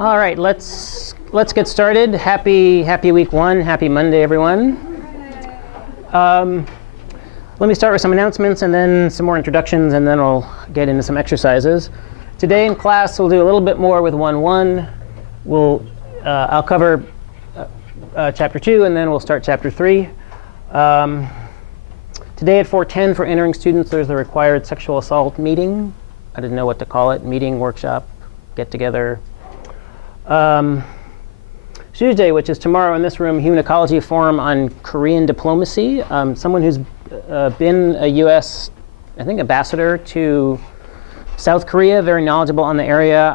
All right, let's get started. Happy week one. Happy Monday, everyone. Let me start with some announcements and then some more introductions, and then I'll get into some exercises. Today in class, we'll do a little bit more with 1.1. I'll cover chapter 2, and then we'll start chapter 3. Today at 4:10 for entering students, there's the required sexual assault meeting. I didn't know what to call it. Meeting, workshop, get together. Tuesday, which is tomorrow in this room, Human Ecology Forum on Korean diplomacy. Someone who's been a U.S., I think, ambassador to South Korea, very knowledgeable on the area.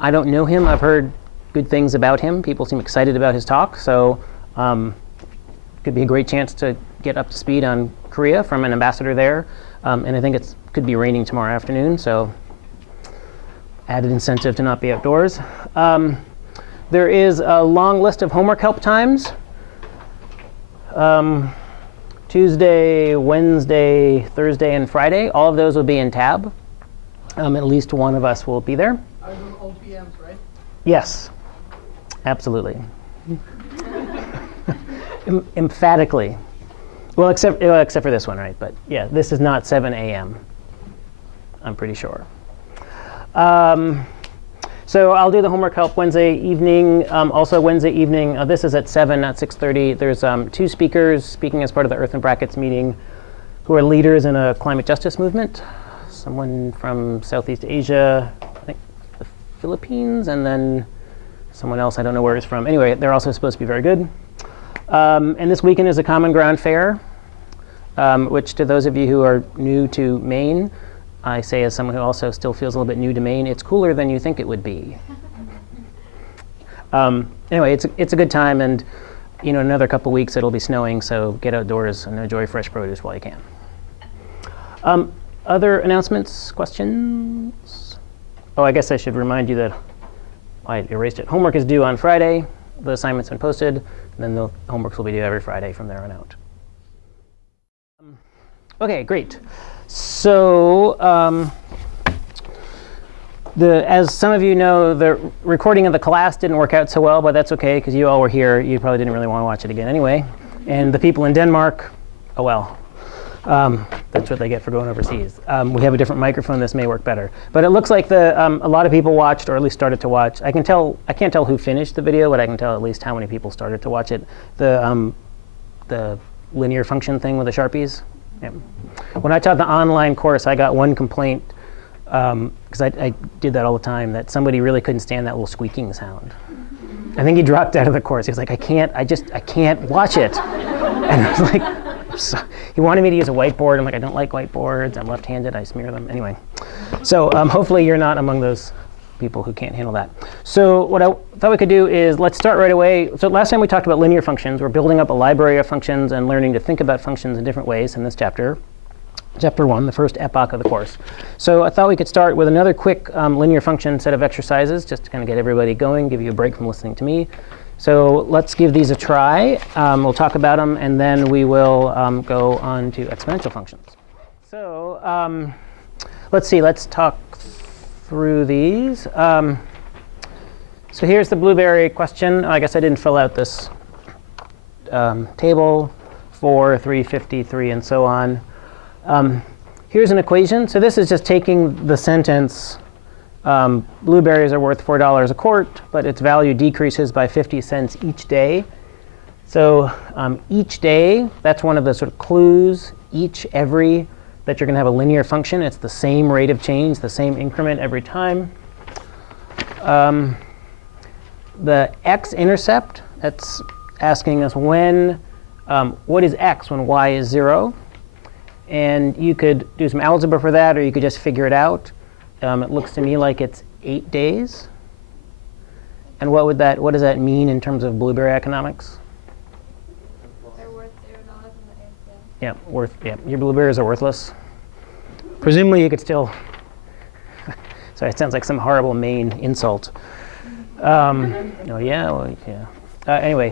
I don't know him. I've heard good things about him. People seem excited about his talk, so could be a great chance to get up to speed on Korea from an ambassador there. And I think it could be raining tomorrow afternoon, so added incentive to not be outdoors. There is a long list of homework help times. Tuesday, Wednesday, Thursday, and Friday. All of those will be in tab. At least one of us will be there. Are those all PMs, right? Yes, absolutely. Emphatically. Well, except for this one, right? But yeah, this is not 7 a.m. I'm pretty sure. So I'll do the homework help Wednesday evening. Also Wednesday evening, this is at 7, not 6:30. There's 2 speakers speaking as part of the Earth in Brackets meeting who are leaders in a climate justice movement. Someone from Southeast Asia, I think the Philippines, and then someone else, I don't know where it's from. Anyway, they're also supposed to be very good. And this weekend is a Common Ground Fair, which to those of you who are new to Maine, I say as someone who also still feels a little bit new to Maine, it's cooler than you think it would be. Anyway, it's a good time, and in another couple weeks it'll be snowing, so get outdoors and enjoy fresh produce while you can. Other announcements, questions? Oh, I guess I should remind you that I erased it. Homework is due on Friday. The assignment's been posted, and then the homeworks will be due every Friday from there on out. Okay, great. So, as some of you know, the recording of the class didn't work out so well, but that's okay, because you all were here. You probably didn't really want to watch it again anyway. And the people in Denmark, oh well. That's what they get for going overseas. We have a different microphone. This may work better. But it looks like a lot of people watched, or at least started to watch. I can't tell who finished the video, but I can tell at least how many people started to watch it. The linear function thing with the Sharpies. Yeah. When I taught the online course, I got one complaint, because I did that all the time, that somebody really couldn't stand that little squeaking sound. I think he dropped out of the course. He was like, I can't watch it. And I was like, so he wanted me to use a whiteboard. I'm like, I don't like whiteboards. I'm left-handed. I smear them. Anyway, so hopefully you're not among those people who can't handle that. So what I thought we could do is let's start right away. So last time we talked about linear functions. We're building up a library of functions and learning to think about functions in different ways in this chapter. Chapter 1, the first epoch of the course. So I thought we could start with another quick linear function set of exercises, just to kind of get everybody going, give you a break from listening to me. So let's give these a try. We'll talk about them, and then we will go on to exponential functions. So let's see. Let's talk through these. So here's the blueberry question. I guess I didn't fill out this table, 4, 3, 53, and so on. Here's an equation. So this is just taking the sentence, blueberries are worth $4 a quart, but its value decreases by 50 cents each day. So each day, that's one of the sort of clues, each, every, that you're going to have a linear function. It's the same rate of change, the same increment every time. The x-intercept, that's asking us what is x when y is 0? And you could do some algebra for that, or you could just figure it out. It looks to me like it's 8 days. And what does that mean in terms of blueberry economics? They're worth $0 on the 8th day. Yeah, your blueberries are worthless. Presumably you could still, sorry, it sounds like some horrible Maine insult. Oh yeah, well, yeah. Anyway,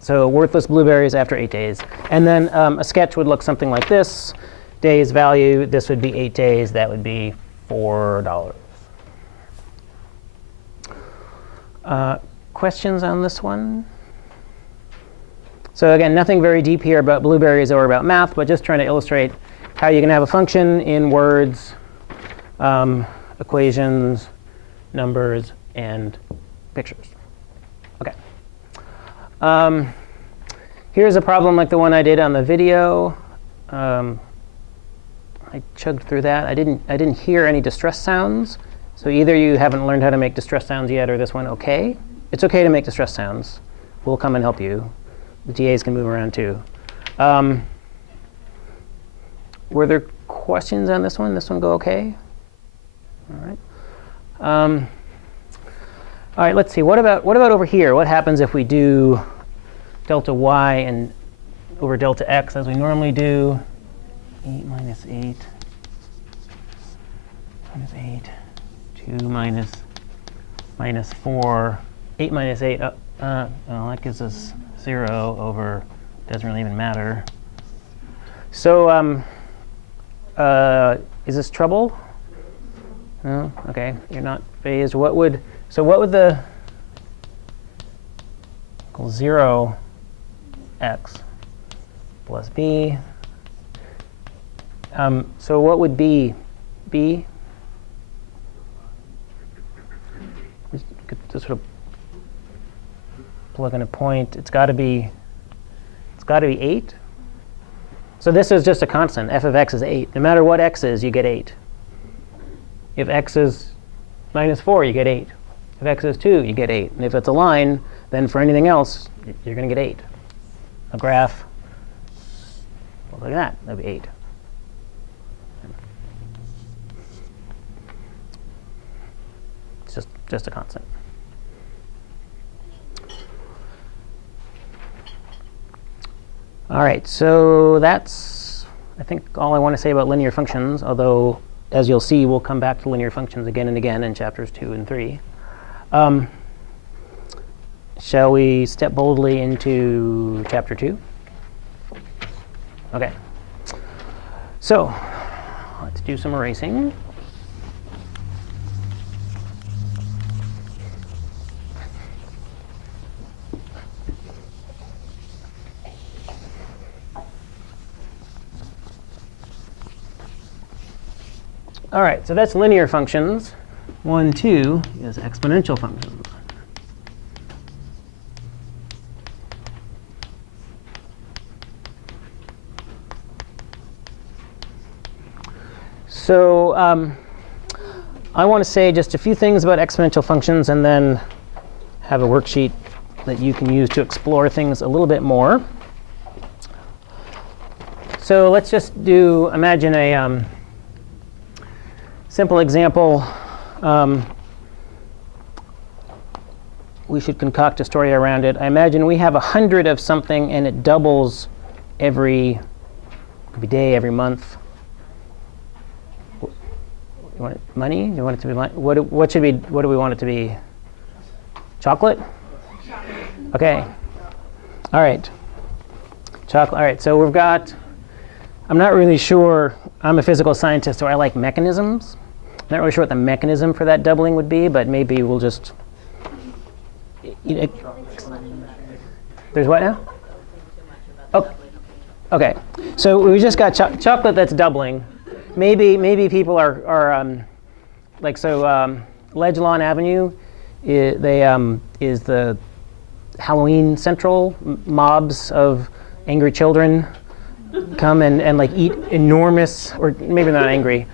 so worthless blueberries after 8 days. And then a sketch would look something like this. Days value, this would be 8 days, that would be $4. Questions on this one? So again, nothing very deep here about blueberries or about math, but just trying to illustrate how you can have a function in words, equations, numbers, and pictures. OK. Here's a problem like the one I did on the video. I chugged through that. I didn't hear any distress sounds. So either you haven't learned how to make distress sounds yet, or this one OK. It's OK to make distress sounds. We'll come and help you. The TAs can move around too. Were there questions on this one? This one go OK? All right. All right. Let's see. What about over here? What happens if we do delta y and over delta x as we normally do? 8 minus 8 minus 8, 2 minus 4, 8 minus 8. Well, that gives us 0 over, doesn't really even matter. So is this trouble? No? OK, you're not phased. So what would the equal 0 x plus b? So what would b be? Just sort of plug in a point. It's got to be 8. So this is just a constant. F of x is 8. No matter what x is, you get 8. If x is minus 4, you get 8. If x is 2, you get 8. And if it's a line, then for anything else, you're going to get 8. A graph, well, look at that. That'd be 8. It's just a constant. All right, so that's, I think, all I want to say about linear functions, although, as you'll see, we'll come back to linear functions again and again in chapters 2 and 3. Shall we step boldly into chapter 2? OK. So let's do some erasing. All right, so that's linear functions. 1, 2 is exponential functions. So I want to say just a few things about exponential functions and then have a worksheet that you can use to explore things a little bit more. So let's just imagine a simple example. We should concoct a story around it. I imagine we have 100 of something and it doubles every day, every month. You want it money? You want it to be money? What do we want it to be? Chocolate? OK. All right. Chocolate. All right. So we've got. I'm not really sure. I'm a physical scientist, so I like mechanisms. I'm not really sure what the mechanism for that doubling would be, but maybe we'll just. There's what now? Oh. OK. So we just got chocolate that's doubling. Maybe people are like so. Ledge-Lawn Avenue, is the Halloween central. Mobs of angry children come and like eat enormous, or maybe not angry,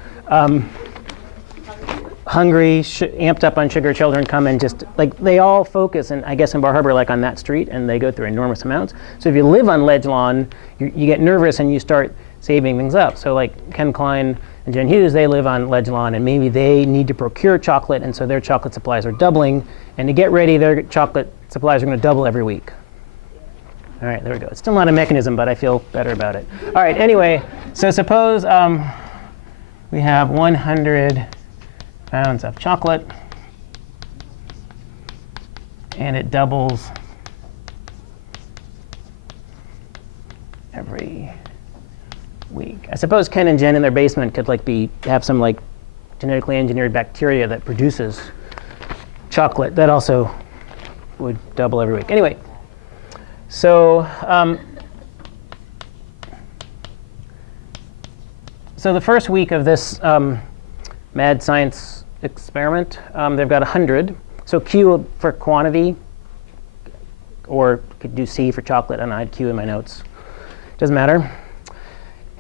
hungry, amped up on sugar children come and just like they all focus, and I guess in Bar Harbor, like on that street, and they go through enormous amounts. So if you live on Ledge-Lawn, you get nervous and you start saving things up. So like Ken Klein and Jen Hughes, they live on Ledge-Lawn, and maybe they need to procure chocolate, and so their chocolate supplies are doubling. And to get ready, their chocolate supplies are going to double every week. All right, there we go. It's still not a mechanism, but I feel better about it. All right, anyway, so suppose we have 100 pounds of chocolate, and it doubles every week. I suppose Ken and Jen in their basement could like have some like genetically engineered bacteria that produces chocolate that also would double every week. Anyway, so so the first week of this mad science experiment, they've got 100. So Q for quantity, or could do C for chocolate. I don't know, I had Q in my notes. Doesn't matter.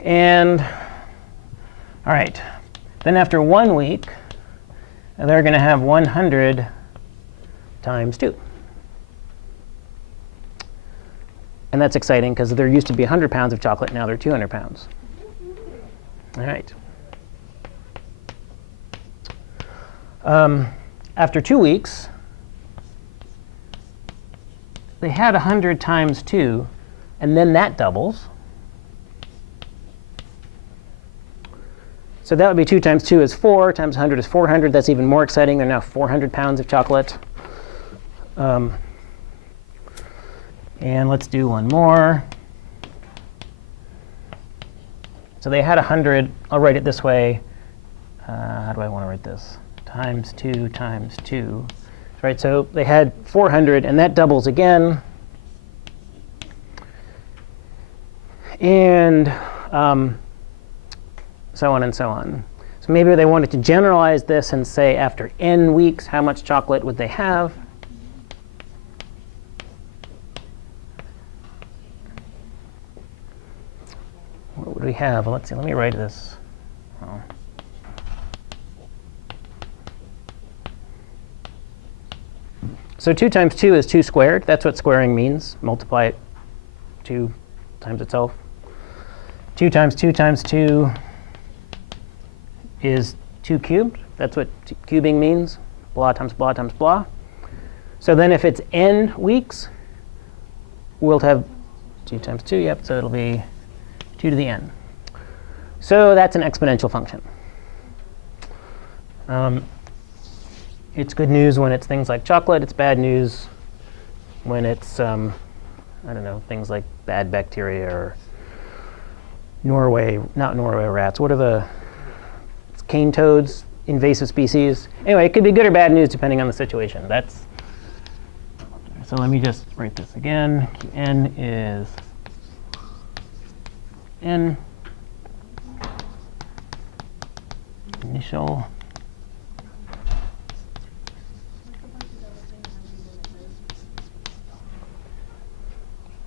And all right, then after 1 week, they're going to have 100 times 2. And that's exciting because there used to be 100 pounds of chocolate. Now they're 200 pounds. All right. After 2 weeks, they had 100 times 2, and then that doubles. So that would be 2 times 2 is 4, times 100 is 400. That's even more exciting. They're now 400 pounds of chocolate. And let's do one more. So they had 100. I'll write it this way. How do I want to write this? Times 2 times 2. Right, so they had 400, and that doubles again. And so on and so on. So maybe they wanted to generalize this and say after n weeks, how much chocolate would they have? What would we have? Well, let's see. Let me write this. Oh. So 2 times 2 is 2 squared. That's what squaring means. Multiply it 2 times itself. 2 times 2 times 2 is 2 cubed. That's what cubing means. Blah times blah times blah. So then if it's n weeks, we'll have 2 times 2. Yep, so it'll be 2 to the n. So that's an exponential function. It's good news when it's things like chocolate. It's bad news when it's, I don't know, things like bad bacteria or not Norway rats. What are the cane toads, invasive species? Anyway, it could be good or bad news depending on the situation. So let me just write this again. N is n initial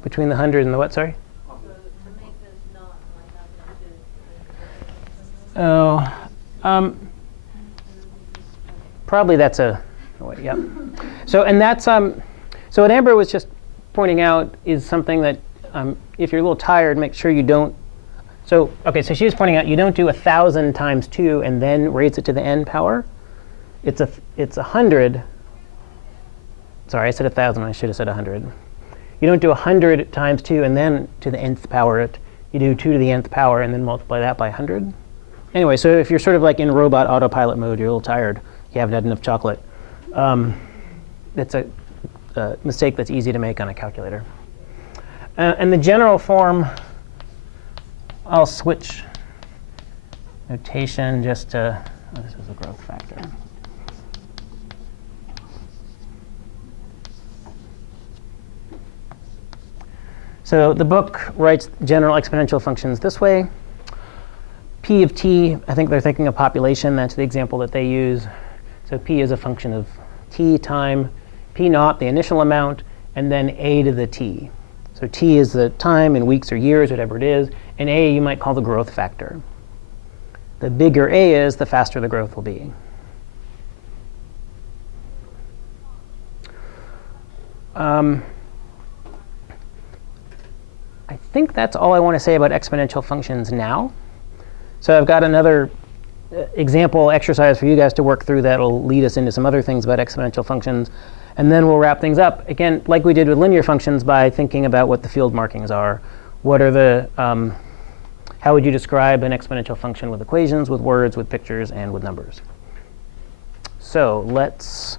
between the 100 and the what, sorry? Oh, probably that's a, oh wait, yep. So, and that's, so what Amber was just pointing out is something that if you're a little tired, make sure you don't, so, okay, so she was pointing out you don't do 1,000 times 2 and then raise it to the n power. It's 100, sorry, I said 1,000, I should have said 100. You don't do 100 times 2 and then to the nth power it. You do 2 to the nth power and then multiply that by 100. Anyway, so if you're sort of like in robot autopilot mode, you're a little tired, you haven't had enough chocolate, that's a mistake that's easy to make on a calculator. And the general form, I'll switch notation just to, oh, this is a growth factor. So the book writes general exponential functions this way. P of t, I think they're thinking of population. That's the example that they use. So p is a function of t time, p naught, the initial amount, and then a to the t. So t is the time in weeks or years, whatever it is. And a you might call the growth factor. The bigger a is, the faster the growth will be. I think that's all I want to say about exponential functions now. So I've got another example exercise for you guys to work through that will lead us into some other things about exponential functions. And then we'll wrap things up, again, like we did with linear functions, by thinking about what the field markings are. What are the, how would you describe an exponential function with equations, with words, with pictures, and with numbers? So let's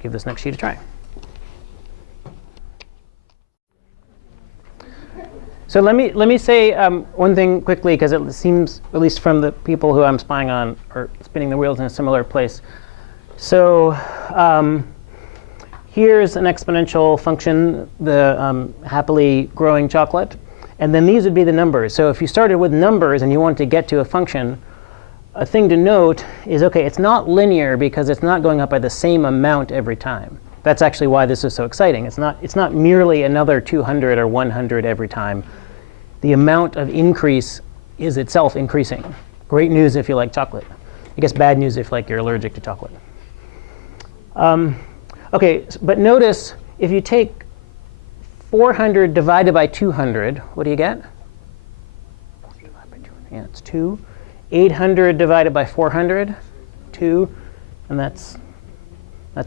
give this next sheet a try. So let me say one thing quickly, because it seems, at least from the people who I'm spying on, are spinning the wheels in a similar place. So here's an exponential function, the happily growing chocolate. And then these would be the numbers. So if you started with numbers and you wanted to get to a function, a thing to note is, OK, it's not linear because it's not going up by the same amount every time. That's actually why this is so exciting. It's not merely another 200 or 100 every time. The amount of increase is itself increasing. Great news if you like chocolate. I guess bad news if you're allergic to chocolate. OK, but notice if you take 400 divided by 200, what do you get? Yeah, it's 2. 800 divided by 400, 2. And that's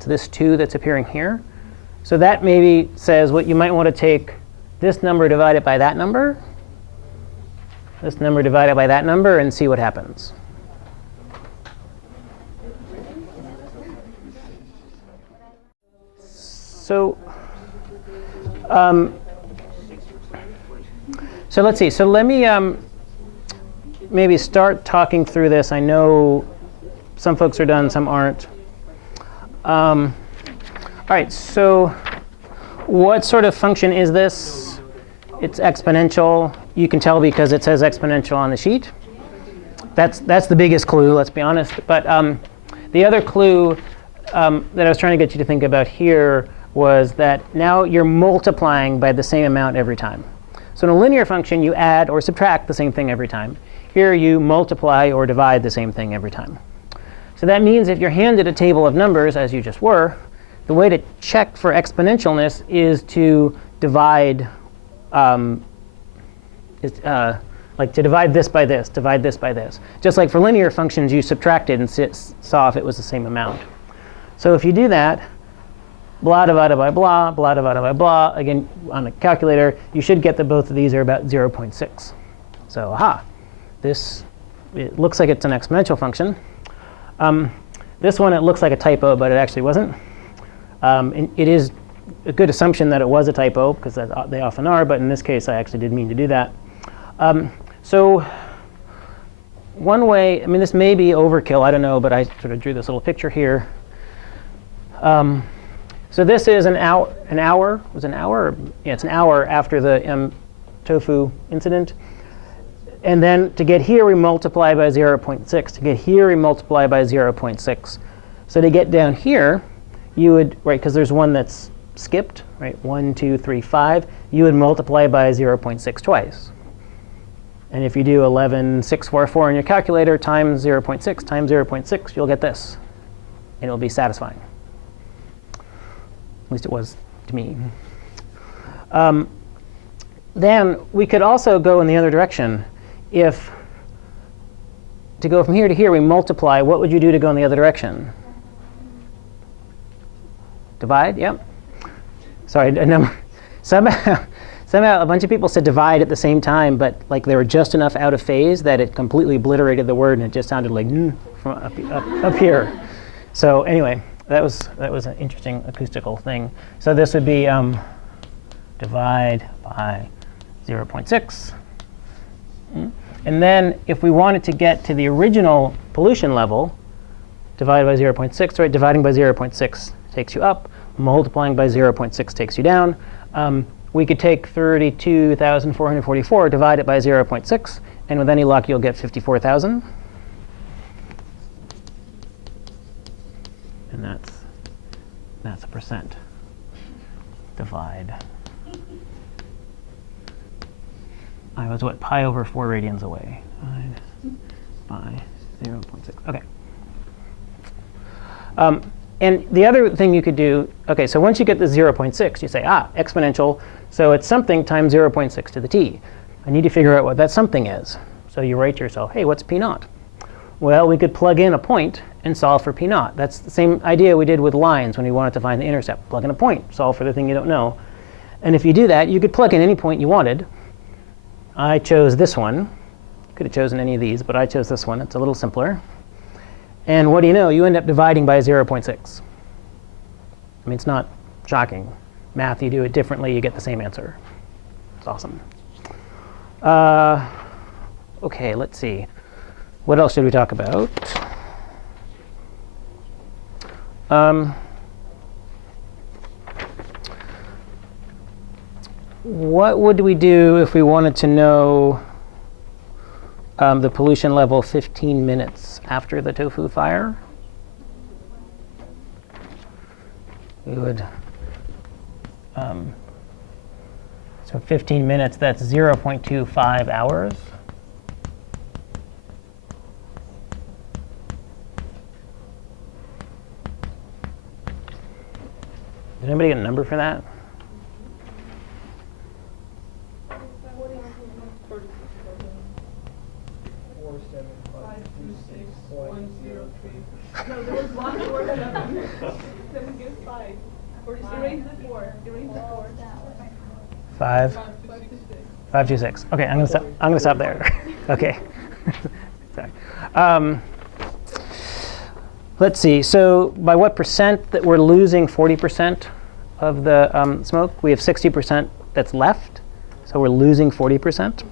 this 2 that's appearing here. So that maybe says what you might want to take this number divided by that number, this number divided by that number, and see what happens. So let's see. So let me maybe start talking through this. I know some folks are done, some aren't. All right, so what sort of function is this? It's exponential. You can tell because it says exponential on the sheet. That's the biggest clue, let's be honest. But the other clue that I was trying to get you to think about here was that now you're multiplying by the same amount every time. So in a linear function, you add or subtract the same thing every time. Here, you multiply or divide the same thing every time. So that means if you're handed a table of numbers, as you just were, the way to check for exponentialness is to divide, like to divide this by this, divide this by this. Just like for linear functions, you subtracted and saw if it was the same amount. So if you do that, blah divided by blah, blah divided by blah, again, on a calculator, you should get that both of these are about 0.6. So aha, it looks like it's an exponential function. This one, it looks like a typo, but it actually wasn't. It is a good assumption that it was a typo, because they often are. But in this case, I actually did mean to do that. So one way, I mean, this may be overkill. I don't know. But I sort of drew this little picture here. So this is an hour. Was it an hour? Yeah, it's an hour after the tofu incident. And then to get here, we multiply by 0.6. To get here, we multiply by 0.6. So to get down here, you would, right, because there's one that's skipped, right, 1, 2, 3, 5, you would multiply by 0.6 twice. And if you do 11,644 in your calculator times 0.6 times 0.6, you'll get this. And it'll be satisfying. At least it was to me. Then we could also go in the other direction. If to go from here to here, we multiply, what would you do to go in the other direction? Divide? Yep. Sorry, a number. Somehow a bunch of people said divide at the same time, but like they were just enough out of phase that it completely obliterated the word, and it just sounded like from up here. So anyway, that was an interesting acoustical thing. So this would be divide by 0.6. And then if we wanted to get to the original pollution level, divide by 0.6, right? Dividing by 0.6 takes you up. Multiplying by 0.6 takes you down. We could take 32,444, divide it by 0.6, and with any luck, you'll get 54,000. And that's a percent. Divide. I was, what, pi over 4 radians away. Divide by 0.6. OK. And the other thing you could do, OK, so once you get the 0.6, you say, exponential. So it's something times 0.6 to the t. I need to figure out what that something is. So you write to yourself, hey, what's p naught? Well, we could plug in a point and solve for p naught. That's the same idea we did with lines when we wanted to find the intercept. Plug in a point, solve for the thing you don't know. And if you do that, you could plug in any point you wanted. I chose this one. Could have chosen any of these, but I chose this one. It's a little simpler. And what do you know? You end up dividing by 0.6. I mean, it's not shocking. Math, you do it differently, you get the same answer. It's awesome. OK, let's see. What else should we talk about? What would we do if we wanted to know the pollution level 15 minutes after the tofu fire? We would, so 15 minutes, that's 0.25 hours. Did anybody get a number for that? No, there was one more seven. Seven gives 5. Or erase the 4. Erase the 4. 5. 526. Okay, I'm gonna stop there. Okay. Sorry. Let's see. So by what percent that we're losing 40% of the smoke? We have 60% that's left. So we're losing 40%.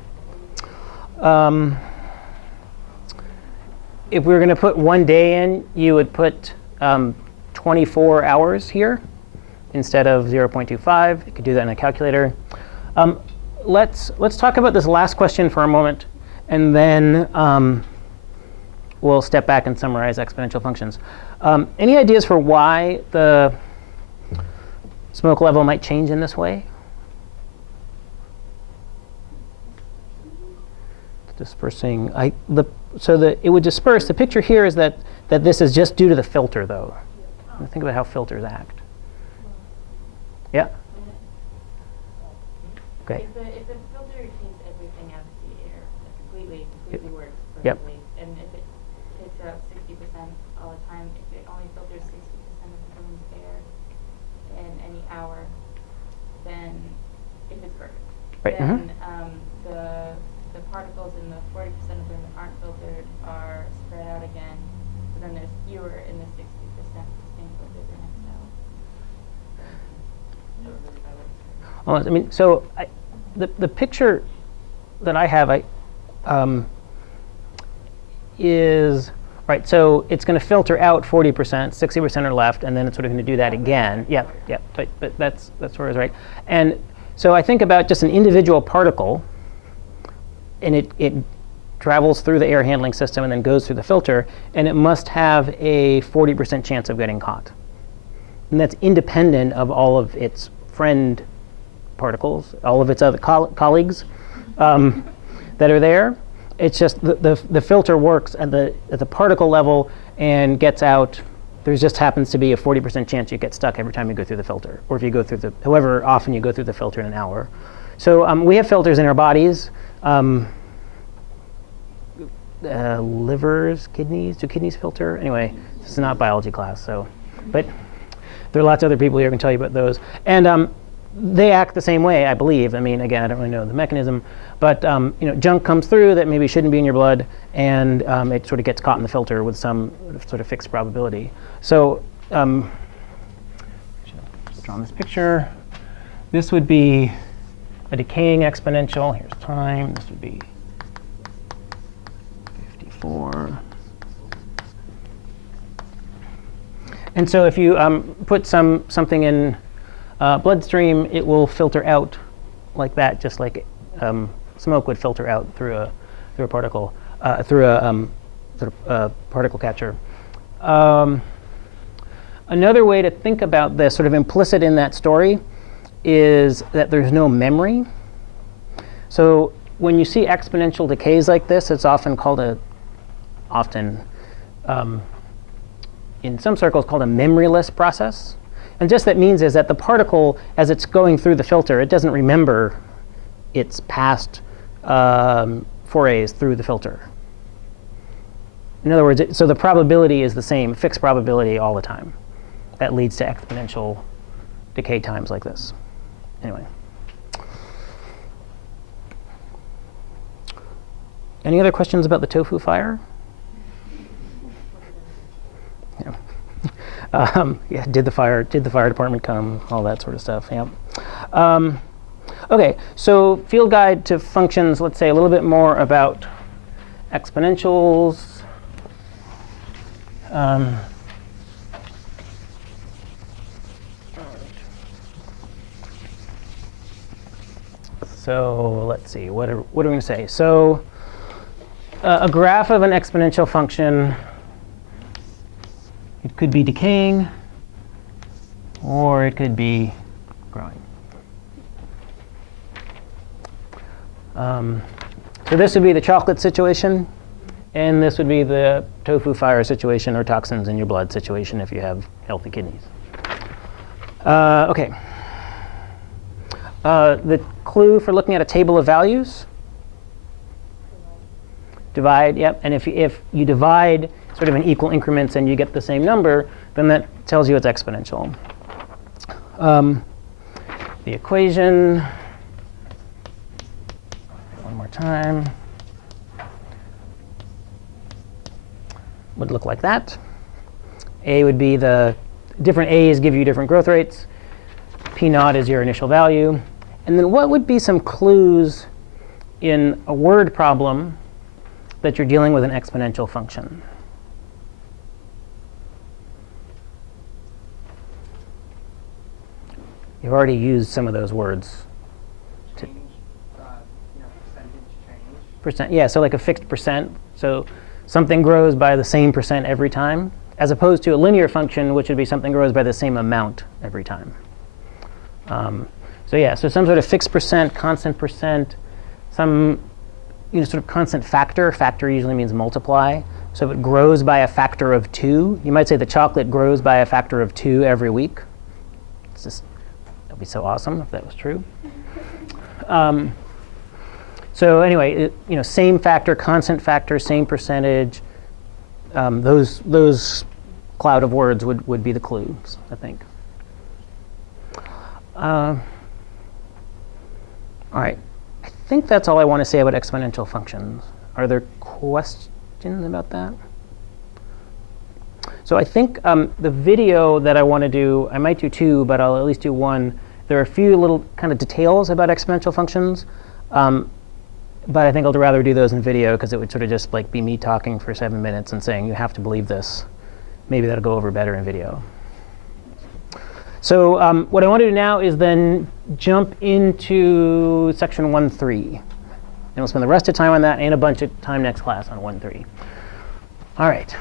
If we were going to put 1 day in, you would put 24 hours here instead of 0.25. You could do that in a calculator. Let's talk about this last question for a moment, and then we'll step back and summarize exponential functions. Any ideas for why the smoke level might change in this way? Dispersing. It would disperse. The picture here is that this is just due to the filter, though. Think about how filters act. Yeah. Okay. If the filter takes everything out of the air completely works Yep. perfectly, and if it takes out 60% all the time, if it only filters 60% of the room's air in any hour, then if it's perfect, Right. then the particles in the 40% of them that aren't filtered are spread out again. So then there's fewer in the 60% staying filtered the next hour. I mean, so the picture that I have is right. So it's going to filter out 40%, 60% are left, and then it's sort of going to do that again. Yeah, yeah. But that's where it's right. And so I think about just an individual particle, and it travels through the air handling system and then goes through the filter, and it must have a 40% chance of getting caught. And that's independent of all of its friend particles, all of its other colleagues that are there. It's just the filter works at the particle level and gets out. There just happens to be a 40% chance you get stuck every time you go through the filter, or if you go through however often you go through the filter in an hour. So we have filters in our bodies. Livers, kidneys. Do kidneys filter? Anyway, this is not biology class, so. But there are lots of other people here who can tell you about those. And they act the same way, I believe. I mean, again, I don't really know the mechanism. But junk comes through that maybe shouldn't be in your blood, and it sort of gets caught in the filter with some sort of fixed probability. So just draw this picture. This would be a decaying exponential. Here's time. This would be 54. And so if you put something in bloodstream, it will filter out like that, just like smoke would filter out through a particle, through a sort of particle catcher. Another way to think about this, sort of implicit in that story, is that there's no memory. So when you see exponential decays like this, it's often called in some circles called a memoryless process. And just that means is that the particle, as it's going through the filter, it doesn't remember its past forays through the filter. In other words, so the probability is the same, fixed probability all the time. That leads to exponential decay times like this. Anyway. Any other questions about the tofu fire? Yeah. Did the fire department come? All that sort of stuff. Yeah. Okay. So field guide to functions. Let's say a little bit more about exponentials. So let's see, what are we going to say? So a graph of an exponential function, it could be decaying, or it could be growing. So this would be the chocolate situation, and this would be the tofu fire situation or toxins in your blood situation if you have healthy kidneys. OK. The clue for looking at a table of values, divide, yep. And if you divide sort of in equal increments and you get the same number, then that tells you it's exponential. The equation, one more time, would look like that. A would be the different A's give you different growth rates. P naught is your initial value. And then what would be some clues in a word problem that you're dealing with an exponential function? You've already used some of those words. Change, percentage change. Percent, yeah, so like a fixed percent. So something grows by the same percent every time, as opposed to a linear function, which would be something grows by the same amount every time. So yeah, so some sort of fixed percent, constant percent, some sort of constant factor. Factor usually means multiply. So if it grows by a factor of 2, you might say the chocolate grows by a factor of 2 every week. It's just, that'd be so awesome if that was true. So anyway, same factor, constant factor, same percentage. Those cloud of words would be the clues, I think. All right, I think that's all I want to say about exponential functions. Are there questions about that? So I think the video that I want to do, I might do 2, but I'll at least do 1. There are a few little kind of details about exponential functions, but I think I'd rather do those in video because it would sort of just like be me talking for 7 minutes and saying, you have to believe this. Maybe that'll go over better in video. So what I want to do now is then jump into section 1.3. And we'll spend the rest of time on that and a bunch of time next class on 1.3. All right.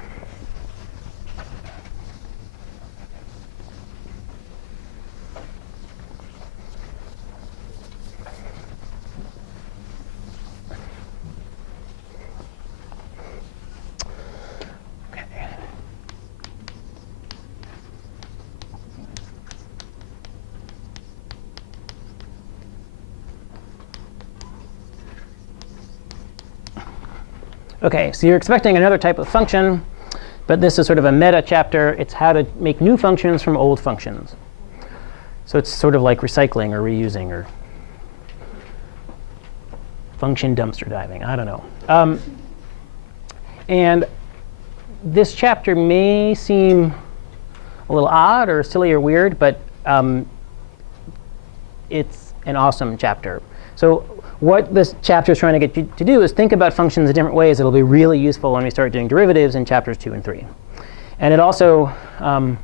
OK, so you're expecting another type of function, but this is sort of a meta chapter. It's how to make new functions from old functions. So it's sort of like recycling or reusing or function dumpster diving. I don't know. And this chapter may seem a little odd or silly or weird, but it's an awesome chapter. So what this chapter is trying to get you to do is think about functions in different ways. It'll be really useful when we start doing derivatives in chapters 2 and 3. And it also, I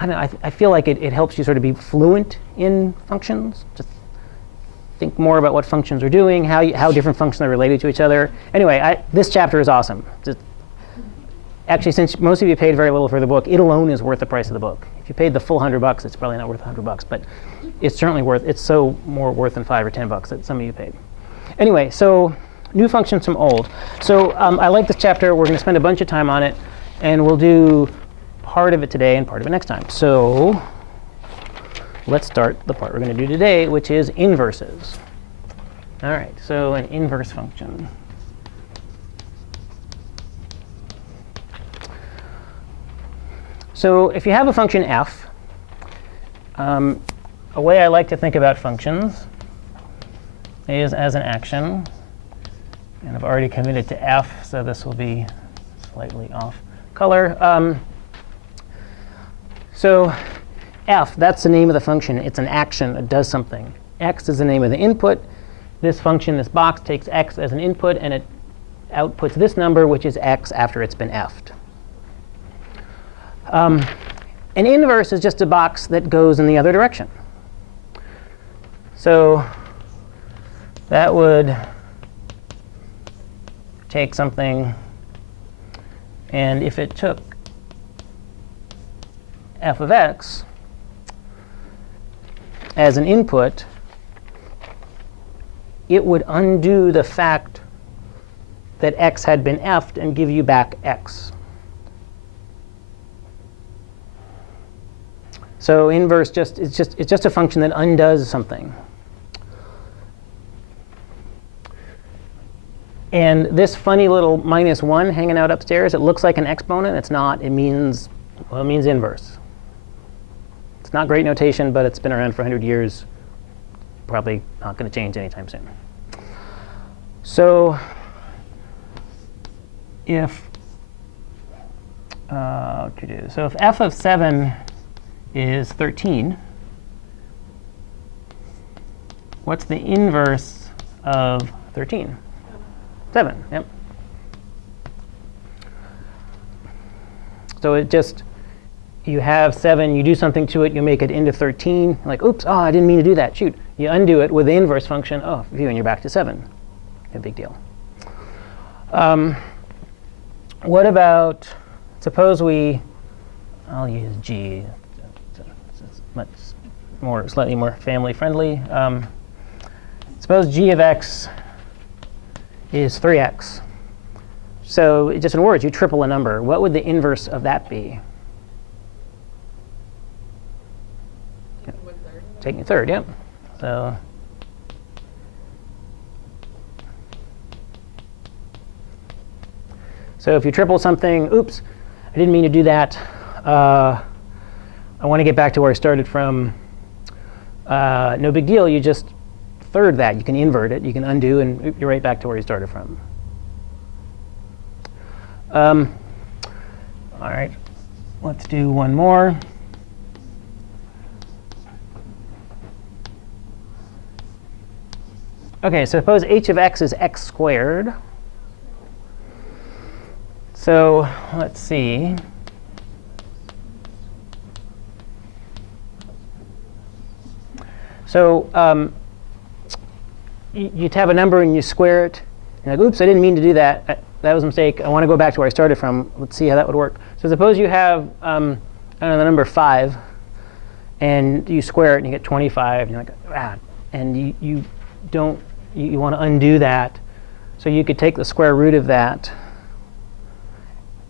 don't know, I feel like it helps you sort of be fluent in functions. Just think more about what functions are doing, how different functions are related to each other. Anyway, this chapter is awesome. Actually, since most of you paid very little for the book, it alone is worth the price of the book. If you paid the full $100, it's probably not worth $100, but it's certainly worth. It's so more worth than $5 or $10 that some of you paid. Anyway, so new functions from old. So I like this chapter. We're going to spend a bunch of time on it, and we'll do part of it today and part of it next time. So let's start the part we're going to do today, which is inverses. All right, so an inverse function. So if you have a function f, a way I like to think about functions is as an action. And I've already committed to f, so this will be slightly off color. So f, that's the name of the function. It's an action. It does something. X is the name of the input. This function, this box, takes x as an input, and it outputs this number, which is x after it's been f'd. An inverse is just a box that goes in the other direction. So that would take something, and if it took f of x as an input, it would undo the fact that x had been f'd and give you back x. So inverse it's just a function that undoes something. And this funny little -1 hanging out upstairs, it looks like an exponent. It's not. It means, well, it means inverse. It's not great notation, but it's been around for 100 years. Probably not going to change anytime soon. So if if f of 7 is 13, what's the inverse of 13? 7, yep. So it just, you have 7, you do something to it, you make it into 13. Like, oops, I didn't mean to do that. Shoot. You undo it with the inverse function. Oh, and you're back to 7. No big deal. What about, suppose I'll use G. It's much more, slightly more family friendly. Suppose G of x is 3x. So just in words, you triple a number. What would the inverse of that be? Taking a third, yep. So if you triple something, oops, I didn't mean to do that. I want to get back to where I started from. No big deal. You just third that. You can invert it. You can undo, and you're right back to where you started from. All right. Let's do one more. OK, so suppose h of x is x squared. So let's see. So you have a number and you square it. You're like, oops, I didn't mean to do that. That was a mistake. I want to go back to where I started from. Let's see how that would work. So suppose you have I don't know, the number 5, and you square it and you get 25. And you're like, ah, and you want to undo that. So you could take the square root of that.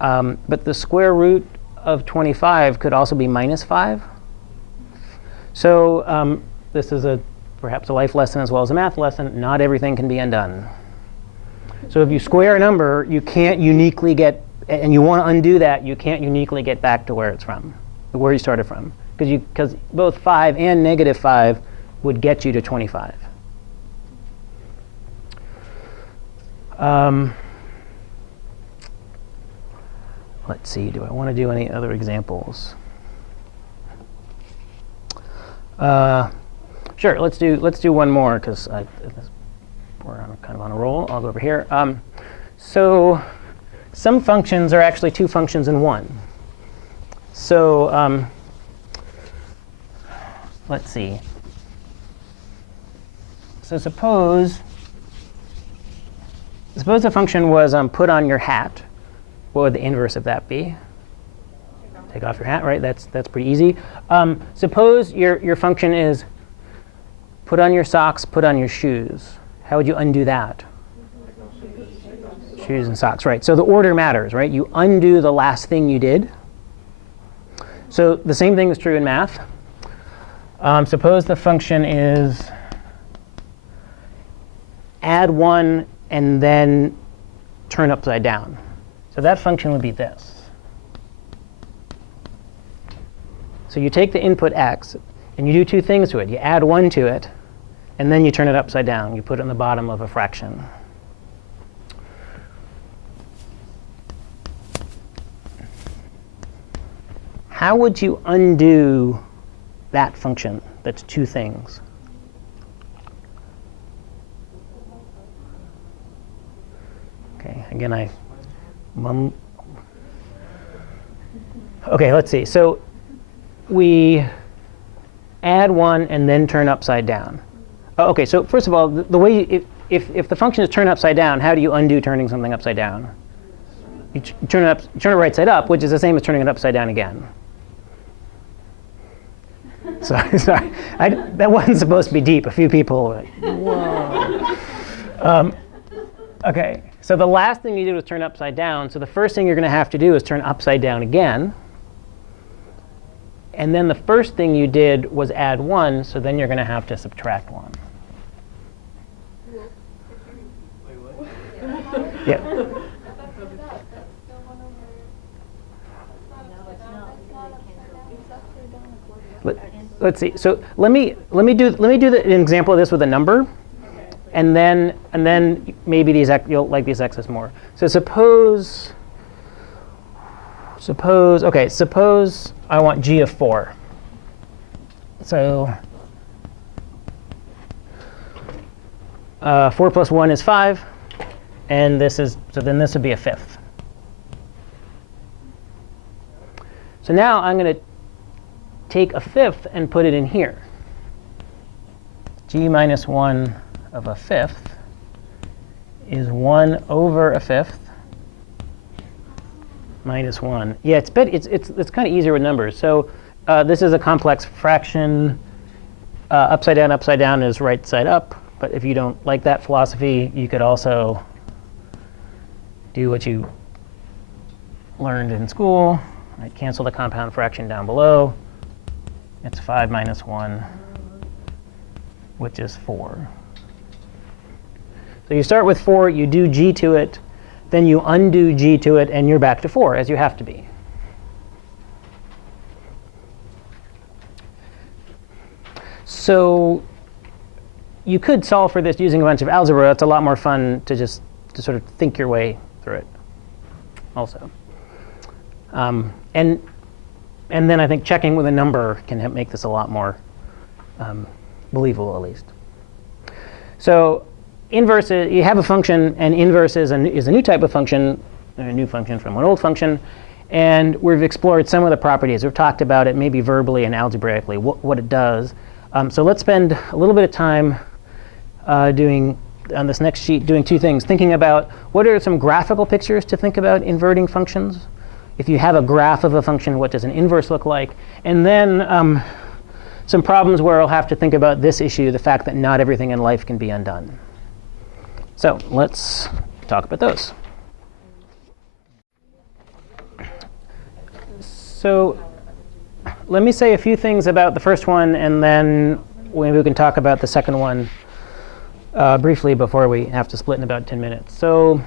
But the square root of 25 could also be -5. So this is perhaps a life lesson as well as a math lesson. Not everything can be undone. So if you square a number, you can't uniquely get, and you want to undo that, you can't uniquely get back to where it's from, where you started from, because both 5 and -5 would get you to 25. Let's see. Do I want to do any other examples? Sure. Let's do one more because we're kind of on a roll. I'll go over here. So some functions are actually two functions in one. So let's see. So suppose the function was put on your hat. What would the inverse of that be? Take off your hat, right? That's pretty easy. Suppose your function is put on your socks, put on your shoes. How would you undo that? Shoes and socks, right? So the order matters, right? You undo the last thing you did. So the same thing is true in math. Suppose the function is add 1 and then turn upside down. So that function would be this. So you take the input x, and you do two things to it. You add 1 to it, and then you turn it upside down. You put it in the bottom of a fraction. How would you undo that function that's two things? OK, again, OK, let's see. So we add 1 and then turn upside down. OK, so first of all, the way if the function is turned upside down, how do you undo turning something upside down? You turn it right side up, which is the same as turning it upside down again. Sorry, that wasn't supposed to be deep. A few people were like, whoa. OK, so the last thing you did was turn upside down. So the first thing you're going to have to do is turn upside down again. And then the first thing you did was add 1, so then you're going to have to subtract 1. Yeah. Let's see. So let me do an example of this with a number, and then maybe you'll like these x's more. So suppose I want g of 4. So 4 plus 1 is 5, and then this would be a fifth. So now I'm going to take a fifth and put it in here. G minus 1 of a fifth is 1 over a fifth minus 1. Yeah, it's kind of easier with numbers. So this is a complex fraction. Upside down is right side up. But if you don't like that philosophy, you could also do what you learned in school. Right, cancel the compound fraction down below. It's 5 minus 1, which is 4. So you start with 4, you do g to it, then you undo g to it, and you're back to 4, as you have to be. So you could solve for this using a bunch of algebra. It's a lot more fun to sort of think your way through it also. And then I think checking with a number can make this a lot more believable, at least. So inverse, you have a function, and inverse is a new type of function, a new function from an old function. And we've explored some of the properties. We've talked about it maybe verbally and algebraically, what it does. So let's spend a little bit of time on this next sheet doing two things, thinking about what are some graphical pictures to think about inverting functions. If you have a graph of a function, what does an inverse look like? And then some problems where I'll have to think about this issue, the fact that not everything in life can be undone. So let's talk about those. So let me say a few things about the first one, and then maybe we can talk about the second one briefly before we have to split in about 10 minutes. So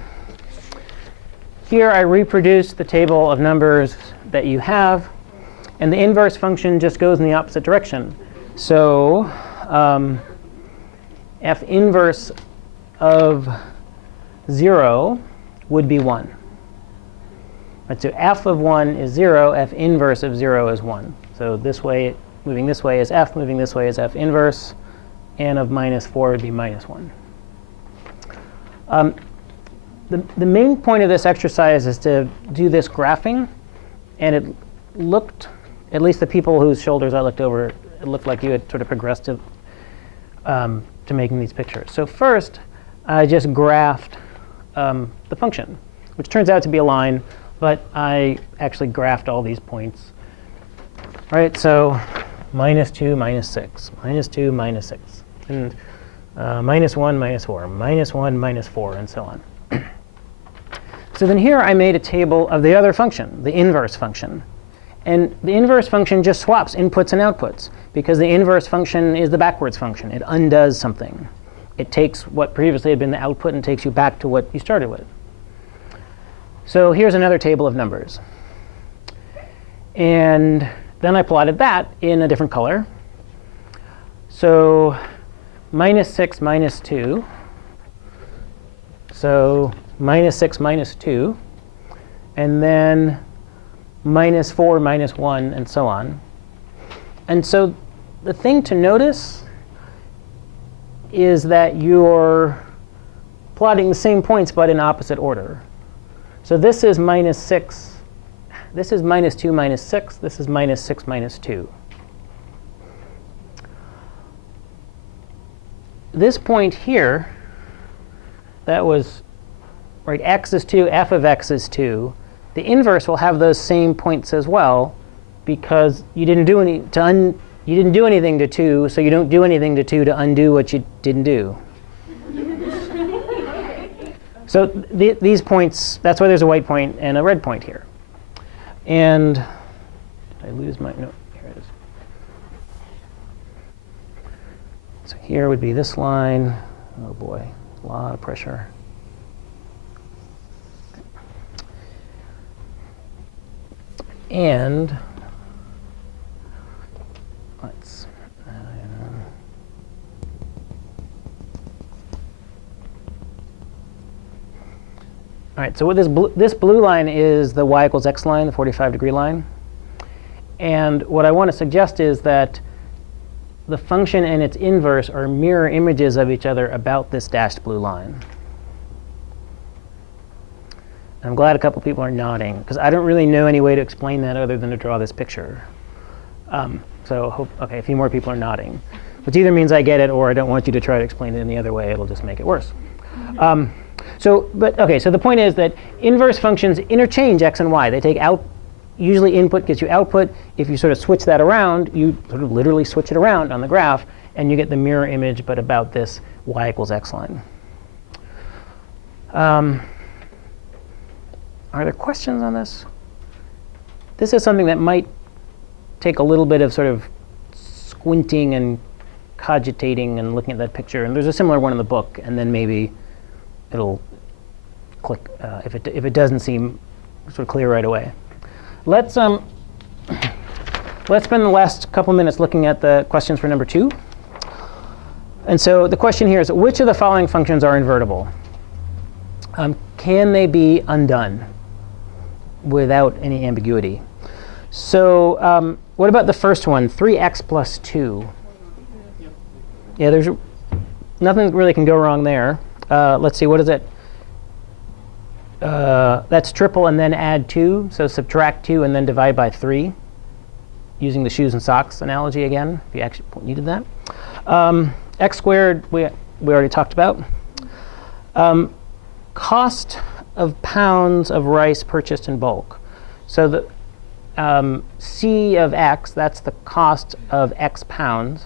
here I reproduce the table of numbers that you have. And the inverse function just goes in the opposite direction. So f inverse of 0 would be 1. Right, so f of 1 is 0. F inverse of 0 is 1. So this way, moving this way is f. Moving this way is f inverse. And of minus 4 would be minus 1. The main point of this exercise is to do this graphing. And it looked, at least the people whose shoulders I looked over, it looked like you had sort of progressed to making these pictures. So first, I just graphed the function, which turns out to be a line. But I actually graphed all these points. All right, so minus 2, minus 6, minus 2, minus 6, and minus 1, minus 4, minus 1, minus 4, and so on. So then here I made a table of the other function, the inverse function. And the inverse function just swaps inputs and outputs, because the inverse function is the backwards function. It undoes something. It takes what previously had been the output and takes you back to what you started with. So here's another table of numbers. And then I plotted that in a different color. So minus 6, minus 2. So minus 6, minus 2. And then minus 4, minus 1, and so on. And so the thing to notice is that you're plotting the same points, but in opposite order. So this is minus 6. This is minus 2, minus 6. This is minus 6, minus 2. This point here that was, right, x is 2, f of x is 2. The inverse will have those same points as well, because you didn't do anything to 2, so you don't do anything to 2 to undo what you didn't do. So these points, that's why there's a white point and a red point here. And did I lose my, no, here it is. So here would be this line. Oh boy, a lot of pressure. And let's, all right, so what this blue line is the y equals x line, the 45-degree line. And what I want to suggest is that the function and its inverse are mirror images of each other about this dashed blue line. I'm glad a couple people are nodding, because I don't really know any way to explain that other than to draw this picture. OK, a few more people are nodding, which either means I get it or I don't want you to try to explain it any other way. It'll just make it worse. So the point is that inverse functions interchange x and y. They take out, usually input gets you output. If you sort of switch that around, you sort of literally switch it around on the graph, and you get the mirror image, but about this y equals x line. Are there questions on this? This is something that might take a little bit of sort of squinting and cogitating and looking at that picture. And there's a similar one in the book, and then maybe it'll click if it doesn't seem sort of clear right away. Let's spend the last couple minutes looking at the questions for number 2. And so the question here is, which of the following functions are invertible? Can they be undone without any ambiguity? So what about the first one, 3x plus 2? Yeah, there's nothing really can go wrong there. Let's see, what is it? That's triple and then add 2. So subtract 2 and then divide by 3, using the shoes and socks analogy again, if you actually needed that. X squared, we already talked about. Cost of pounds of rice purchased in bulk. So the C of x, that's the cost of x pounds.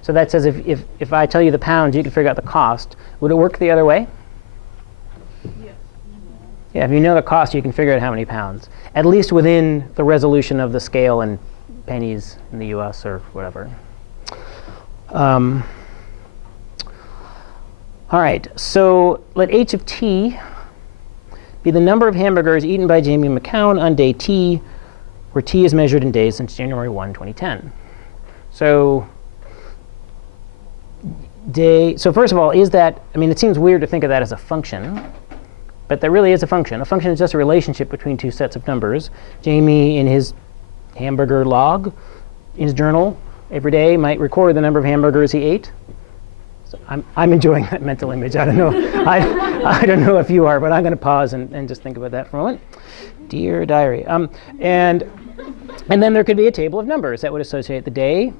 So that says if I tell you the pounds, you can figure out the cost. Would it work the other way? Yes. Yeah, if you know the cost, you can figure out how many pounds, at least within the resolution of the scale in pennies in the US or whatever. All right, so let h of t be the number of hamburgers eaten by Jamie McCown on day t, where t is measured in days since January 1, 2010. So first of all, is that, I mean, it seems weird to think of that as a function, but that really is a function. A function is just a relationship between two sets of numbers. Jamie, in his hamburger log, in his journal, every day might record the number of hamburgers he ate. So I'm enjoying that mental image. I don't know. I don't know if you are, but I'm going to pause and just think about that for a moment. Dear diary. And then there could be a table of numbers that would associate the day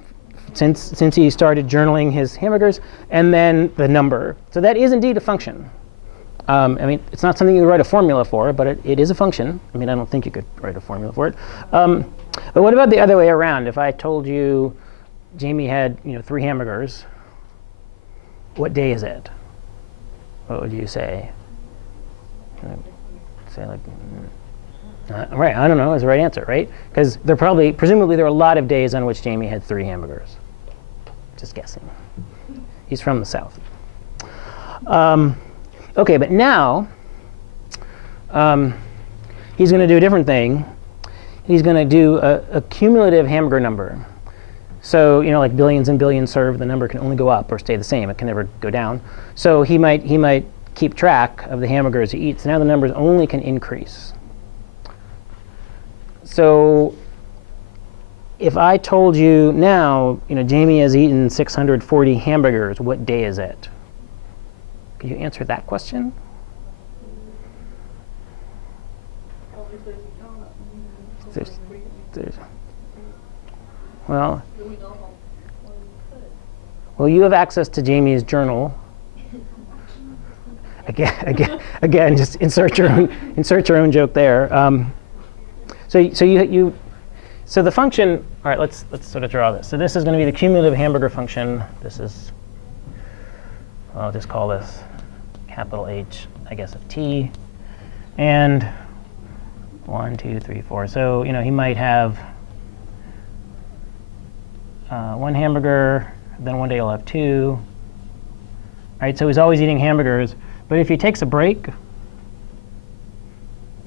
since he started journaling his hamburgers, and then the number. So that is indeed a function. I mean, it's not something you write a formula for, but it is a function. I mean, I don't think you could write a formula for it. But what about the other way around? If I told you Jamie had 3 hamburgers, what day is it? What would you say? Say like, right, I don't know is the right answer, right? Because presumably there are a lot of days on which Jamie had 3 hamburgers. Just guessing. He's from the South. OK, but now he's going to do a different thing. He's going to do a cumulative hamburger number. So like billions and billions served, the number can only go up or stay the same. It can never go down. So he might keep track of the hamburgers he eats. Now the numbers only can increase. So if I told you now, Jamie has eaten 640 hamburgers, what day is it? Could you answer that question? Well, you have access to Jamie's journal. Again, just insert your own joke there. So the function. All right, let's sort of draw this. So this is going to be the cumulative hamburger function. This is, I'll just call this capital H, I guess, of t. And 1, 2, 3, 4. So he might have one hamburger. Then one day he'll have two. Right, so he's always eating hamburgers. But if he takes a break,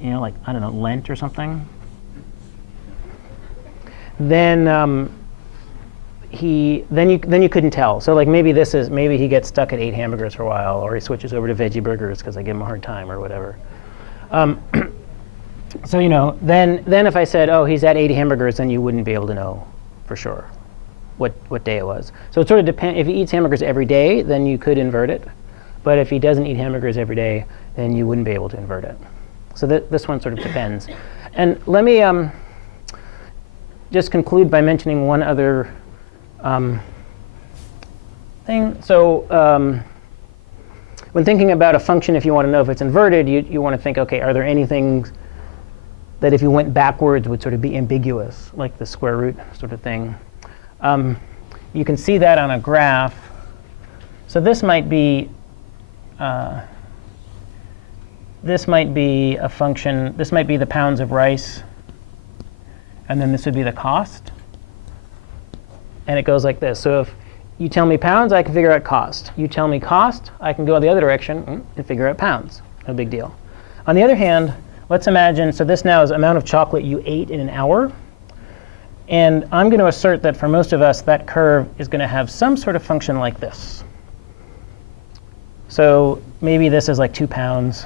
like, I don't know, Lent or something, then you couldn't tell. So like maybe he gets stuck at 8 hamburgers for a while, or he switches over to veggie burgers because I give him a hard time or whatever. So then if I said, oh, he's at 8 hamburgers, then you wouldn't be able to know for sure what day it was. So it sort of depends. If he eats hamburgers every day, then you could invert it. But if he doesn't eat hamburgers every day, then you wouldn't be able to invert it. So this one sort of depends. And let me just conclude by mentioning one other thing. So when thinking about a function, if you want to know if it's inverted, you want to think, OK, are there any things that if you went backwards would sort of be ambiguous, like the square root sort of thing? You can see that on a graph. So this might be a function. This might be the pounds of rice. And then this would be the cost. And it goes like this. So if you tell me pounds, I can figure out cost. You tell me cost, I can go the other direction and figure out pounds. No big deal. On the other hand, let's imagine, so this now is amount of chocolate you ate in an hour. And I'm going to assert that for most of us, that curve is going to have some sort of function like this. So maybe this is like 2 pounds.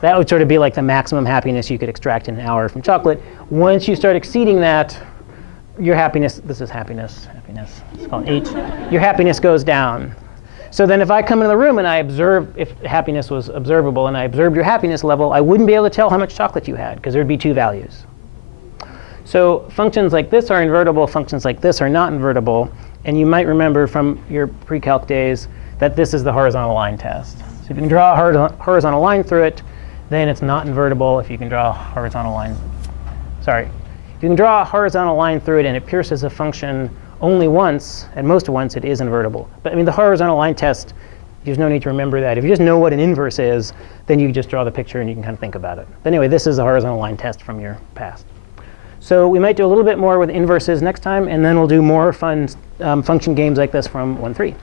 That would sort of be like the maximum happiness you could extract in an hour from chocolate. Once you start exceeding that, your happiness, this is happiness, it's called H, your happiness goes down. So then if I come into the room and I observe, if happiness was observable and I observed your happiness level, I wouldn't be able to tell how much chocolate you had because there'd be 2 values. So functions like this are invertible, functions like this are not invertible. And you might remember from your pre-calc days that this is the horizontal line test. So if you can draw a horizontal line through it, then it's not invertible. If you can draw a horizontal line, if you can draw a horizontal line through it and it pierces a function only once, at most once, it is invertible. But I mean, the horizontal line test, there's no need to remember that. If you just know what an inverse is, then you just draw the picture and you can kind of think about it. But anyway, this is a horizontal line test from your past. So we might do a little bit more with inverses next time, and then we'll do more fun function games like this from 1.3.